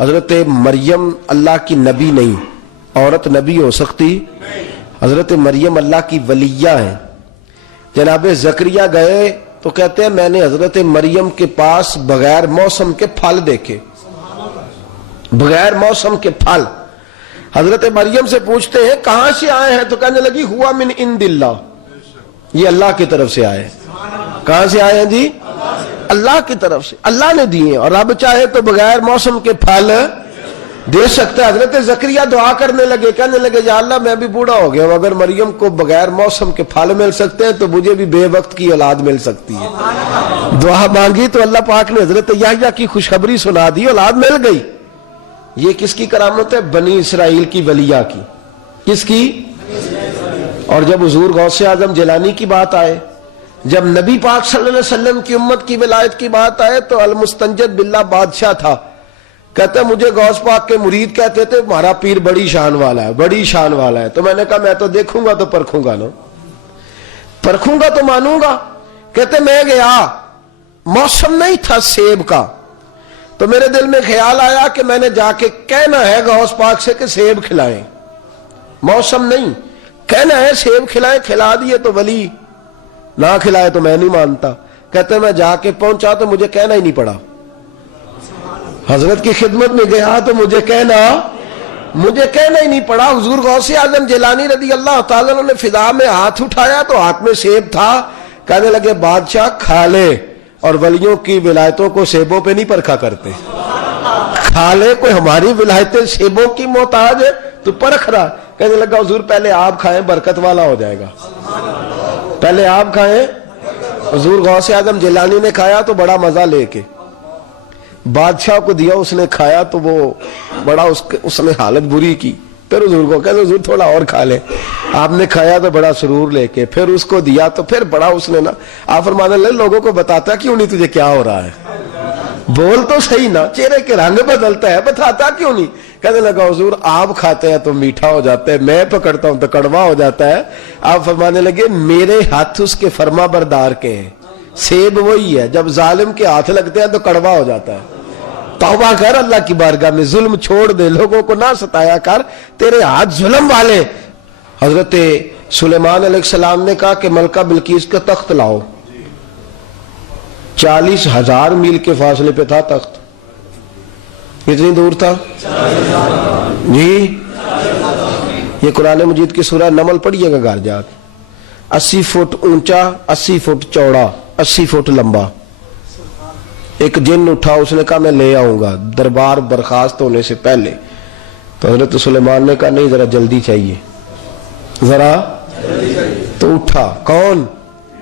حضرت مریم اللہ کی نبی نہیں، عورت نبی ہو سکتی؟ حضرت مریم اللہ کی ولیہ ہیں۔ جناب زکریا گئے تو کہتے ہیں میں نے حضرت مریم کے پاس بغیر موسم کے پھل دیکھے، بغیر موسم کے پھل۔ حضرت مریم سے پوچھتے ہیں کہاں سے آئے ہیں؟ تو کہنے لگی ہوا من عند اللہ، یہ اللہ کی طرف سے آئے۔ کہاں سے آئے ہیں جی؟ اللہ کی طرف سے، اللہ نے دیے، اور رب چاہے تو بغیر موسم کے پھل دے سکتا ہے۔ حضرت زکریا دعا کرنے لگے، کہنے لگے یا اللہ میں بھی بوڑھا ہو گیا ہوں، اگر مریم کو بغیر موسم کے پھل مل سکتے ہیں تو مجھے بھی بے وقت کی اولاد مل سکتی ہے۔ دعا مانگی تو اللہ پاک نے حضرت یحییٰ کی خوشخبری سنا دی، اولاد مل گئی۔ یہ کس کی کرامت ہے؟ بنی اسرائیل کی ولیہ کی۔ کس کی؟ اور جب حضور غوث اعظم جیلانی کی بات آئے، جب نبی پاک صلی اللہ علیہ وسلم کی امت کی ولایت کی بات آئے تو المستنجد باللہ بادشاہ تھا، کہتا مجھے غوث پاک کے مرید کہتے تھے ہمارا پیر بڑی شان والا ہے، بڑی شان والا ہے۔ تو میں نے کہا میں تو دیکھوں گا تو پرکھوں گا نا، پرکھوں گا تو مانوں گا۔ کہتے میں گیا، موسم نہیں تھا سیب کا، تو میرے دل میں خیال آیا کہ میں نے جا کے کہنا ہے غوث پاک سے کہ سیب کھلائیں، موسم نہیں، کہنا ہے سیب کھلائیں، کھلا دیے تو ولی، نہ کھلائے تو میں نہیں مانتا۔ کہتے میں جا کے پہنچا تو مجھے کہنا ہی نہیں پڑا، حضرت کی خدمت میں گیا تو مجھے کہنا ہی نہیں پڑا۔ حضور غوث اعظم جیلانی رضی اللہ تعالیٰ عنہ نے فضا میں ہاتھ اٹھایا تو ہاتھ میں سیب تھا، کہنے لگے بادشاہ کھا لے، اور ولیوں کی ولایتوں کو سیبوں پہ نہیں پرکھا کرتے، کھا لے، کوئی ہماری ولایتیں سیبوں کی محتاج ہے تو پرکھ رہا۔ کہنے لگا حضور پہلے آپ کھائیں برکت والا ہو جائے گا، پہلے آپ کھائیں۔ حضور غوث اعظم جیلانی نے کھایا تو بڑا مزہ لے کے بادشاہ کو دیا، اس نے کھایا تو وہ بڑا اس نے حالت بری کی، پھر حضور کو کہتے حضور تھوڑا اور کھا لے، آپ نے کھایا تو بڑا سرور لے کے پھر اس کو دیا تو پھر بڑا اس نے نا، آپ فرمانے لگے لوگوں کو بتاتا کیوں نہیں تجھے کیا ہو رہا ہے، بول تو صحیح نا، چہرے کے رنگ بدلتا ہے، بتاتا کیوں نہیں؟ کہنے لگا حضور آپ کھاتے ہیں تو میٹھا ہو جاتا ہے، میں پکڑتا ہوں تو کڑوا ہو جاتا ہے۔ آپ فرمانے لگے میرے ہاتھ اس کے فرما بردار کے ہیں، سیب وہی ہے، جب ظالم کے ہاتھ لگتے ہیں تو کڑوا ہو جاتا ہے۔ توبہ کر اللہ کی بارگاہ میں، ظلم چھوڑ دے، لوگوں کو نہ ستایا کر، تیرے ہاتھ ظلم والے۔ حضرت سلیمان علیہ السلام نے کہا کہ ملکہ بلقیس کا تخت لاؤ، 40,000 میل کے فاصلے پہ تھا تخت، کتنی دور تھا جی؟ یہ قرآن مجید کی سورہ نمل پڑھیے گا گھر جا کے، 80 فٹ اونچا، 80 فٹ چوڑا، 80 فٹ لمبا۔ ایک جن اٹھا، اس نے کہا میں لے آؤں گا دربار برخاست ہونے سے پہلے، تو حضرت سلیمان نے کہا نہیں ذرا جلدی چاہیے، ذرا تو اٹھا۔ کون؟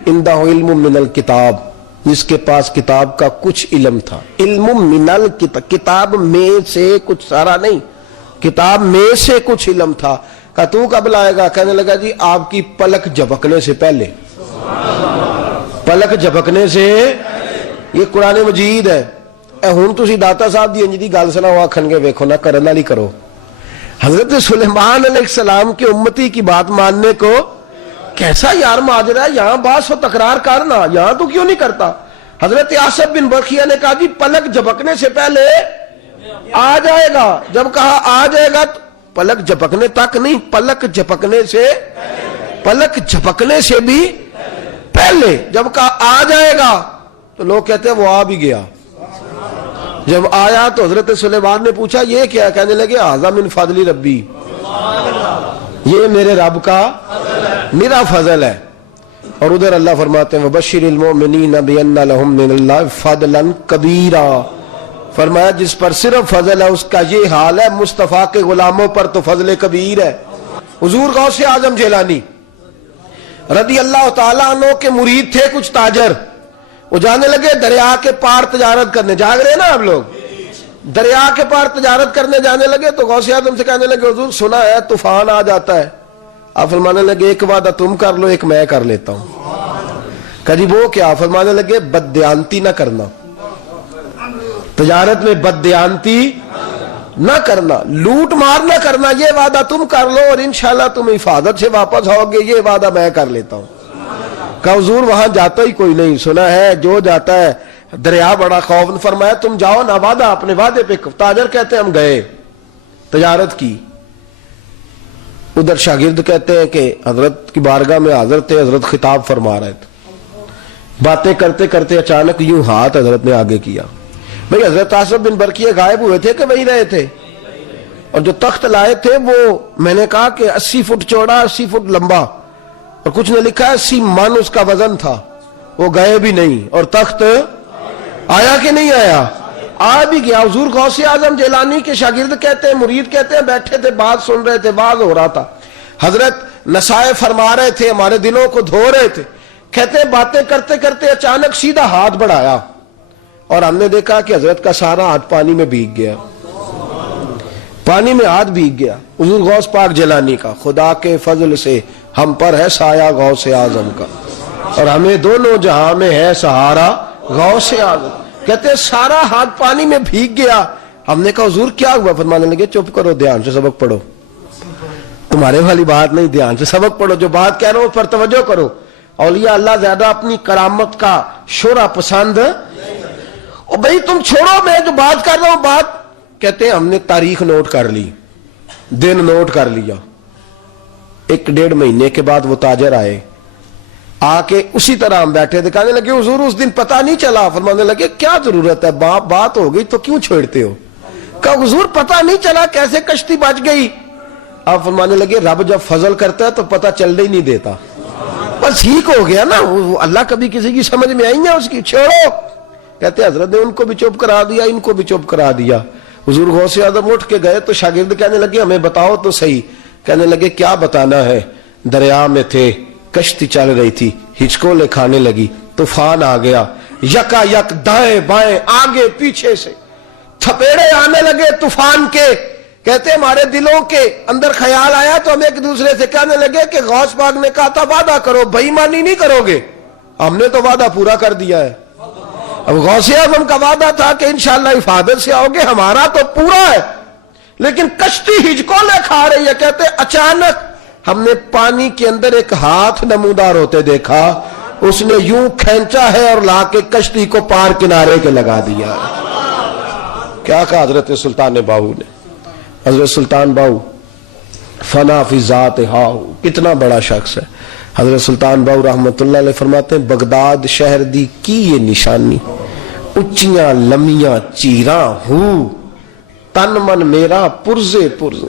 عندہ علم من الکتاب، جس کے پاس کتاب کا کچھ علم تھا، علم من الکتاب، کتاب میں سے کچھ، سارا نہیں، کتاب میں سے کچھ علم تھا۔ کہا تو کب لائے گا؟ کہنے لگا جی آپ کی پلک جھپکنے سے پہلے، پلک جھپکنے سے، یہ قرآن مجید ہے۔ اے ہون تسی داتا صاحب دی انجی دی گل سنا آکھن گے ویکھو نہ کرن والی کرو۔ حضرت سلیمان علیہ السلام کی امتی کی بات ماننے کو کیسا یار ماجرا ہے، یہاں باس ہو تکرار کرنا، یہاں تو کیوں نہیں کرتا؟ حضرت آصف بن برقیہ نے کہا جی پلک جھپکنے سے پہلے آ جائے گا، جب کہا آ جائے گا تو پلک جھپکنے تک نہیں، پلک جھپکنے سے، پلک جھپکنے سے بھی پہلے، جب کہا آ جائے گا تو لوگ کہتے ہیں وہ آ بھی گیا۔ جب آیا تو حضرت سلیمان نے پوچھا یہ کیا؟ کہنے لگے ھذا من فضل ربی، یہ میرے رب کا میرا فضل ہے۔ اور ادھر اللہ فرماتے ہیں وبشر المؤمنین بان لهم من اللہ فضلا کبیرا، فرمایا جس پر صرف فضل ہے اس کا یہ حال ہے، مصطفیٰ کے غلاموں پر تو فضل کبیر ہے۔ حضور غوث اعظم جیلانی رضی اللہ تعالیٰ عنہ کے مرید تھے کچھ تاجر، وہ جانے لگے دریا کے پار تجارت کرنے، جاگ رہے نا آپ لوگ، دریا کے پار تجارت کرنے جانے لگے تو غوث اعظم سے کہنے لگے حضور سنا ہے طوفان آ جاتا ہے۔ آپ فرمانے لگے ایک وعدہ تم کر لو ایک میں کر لیتا ہوں۔ کہ جی وہ کیا؟ فرمانے لگے بددیانتی نہ کرنا، تجارت میں بددیانتی نہ کرنا، لوٹ مار نہ کرنا، یہ وعدہ تم کر لو اور انشاءاللہ تم حفاظت سے واپس آؤ گے، یہ وعدہ میں کر لیتا ہوں۔ کہ حضور وہاں جاتا ہی کوئی نہیں، سنا ہے جو جاتا ہے دریا بڑا خوف فرمایا تم جاؤ نہ وعدہ اپنے وعدے پہ. تاجر کہتے ہیں ہم گئے تجارت کی. ادھر شاگرد کہتے ہیں کہ حضرت کی بارگاہ میں حاضر تھے, حضرت خطاب فرما رہے تھے. باتیں کرتے کرتے اچانک یوں ہاتھ حضرت نے آگے کیا. بھئی حضرت آصف بن برقیہ غائب ہوئے تھے کہ وہیں رہے تھے؟ اور جو تخت لائے تھے وہ میں نے کہا کہ 80 فٹ چوڑا 80 فٹ لمبا, اور کچھ نے لکھا ہے 80 من اس کا وزن تھا. وہ گئے بھی نہیں اور تخت آیا کہ نہیں آیا؟ آ بھی گیا. حضور غوث اعظم جیلانی کے شاگرد کہتے ہیں, مرید کہتے ہیں, بیٹھے تھے بات سن رہے تھے, واز ہو رہا تھا. حضرت نصائح فرما رہے تھے, ہمارے دلوں کو دھو رہے تھے. کہتے ہیں باتیں کرتے کرتے اچانک سیدھا ہاتھ بڑھایا اور ہم نے دیکھا کہ حضرت کا سارا ہاتھ پانی میں بھیگ گیا. پانی میں ہاتھ بھیگ گیا. حضور غوث پاک جیلانی کا خدا کے فضل سے ہم پر ہے سایہ غوث اعظم کا, اور ہمیں دونوں جہاں میں ہے سہارا غوث اعظم. کہتے ہیں سارا ہاتھ پانی میں بھیگ گیا. ہم نے کہا حضور کیا ہوا؟ فرمانے لگے چپ کرو, دھیان سے سبق پڑھو. تمہارے والی بات نہیں, دھیان سے سبق پڑھو. جو بات کہہ رہا ہوں پر توجہ کرو. اولیاء اللہ زیادہ اپنی کرامت کا شورا پسند. اور بھئی تم چھوڑو, میں جو بات کر رہا ہوں بات. کہتے ہیں ہم نے تاریخ نوٹ کر لی, دن نوٹ کر لیا. 1-1.5 مہینے کے بعد وہ تاجر آئے, آ کے اسی طرح ہم بیٹھے تھے. کہنے لگے حضور اس دن پتہ نہیں چلا. فرمانے لگے کیا ضرورت ہے, بات ہو گئی تو کیوں چھوڑتے ہو؟ کہا حضور پتہ نہیں چلا کیسے کشتی بچ گئی. آپ فرمانے لگے رب جب فضل کرتا ہے تو پتہ چلنے ہی نہیں دیتا. بس ٹھیک ہو گیا نا, اللہ کبھی کسی کی سمجھ میں آئی ہے اس کی, چھوڑو. کہتے حضرت نے ان کو بھی چپ کرا دیا, ان کو بھی چپ کرا دیا. حضور غوث اعظم اٹھ کے گئے تو شاگرد کہنے لگے ہمیں بتاؤ تو صحیح. کہنے لگے کیا بتانا ہے, دریا میں تھے, کشتی چل رہی تھی, ہچکولے کھانے لگی, طوفان آ گیا, یکا یک دائیں بائیں آگے پیچھے سے تھپیڑے آنے لگے طوفان کے. کہتے ہمارے دلوں کے اندر خیال آیا تو ہم ایک دوسرے سے کہنے لگے کہ غوث پاک نے کہا تھا وعدہ کرو, بے ایمانی نہیں کرو گے. ہم نے تو وعدہ پورا کر دیا ہے. اب غوث اعظم کا وعدہ تھا کہ انشاءاللہ حفاظت سے آؤ گے, ہمارا تو پورا ہے. لیکن کشتی ہچکولے کھا رہی ہے. کہتے اچانک ہم نے پانی کے اندر ایک ہاتھ نمودار ہوتے دیکھا, اس نے یوں کھینچا ہے اور لا کے کشتی کو پار کنارے کے لگا دیا. کیا کہا حضرت سلطان باہو نے؟ حضرت سلطان باہو فنا فی ذات ہاؤ, کتنا بڑا شخص ہے. حضرت سلطان باہو رحمت اللہ علیہ فرماتے ہیں بغداد شہر دی کی یہ نشانی, اچیاں لمیاں چیراں ہو, تن من میرا پرزے پرز,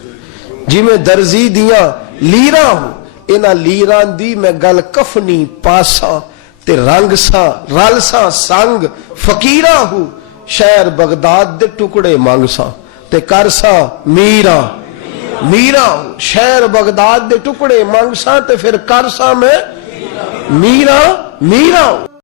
جی میں درزی دیاں لیراں ہوں, انہاں لیراں دی میں گل کفنی پاساں تے رنگ ساں رل ساں سنگ فقیراں ہوں. شہر بغداد دے ٹکڑے مانگ ساں تے کر ساں میراں میراں ہوں. شہر بغداد دے ٹکڑے مانگ ساں تے پھر کر ساں میں میراں میراں ہوں.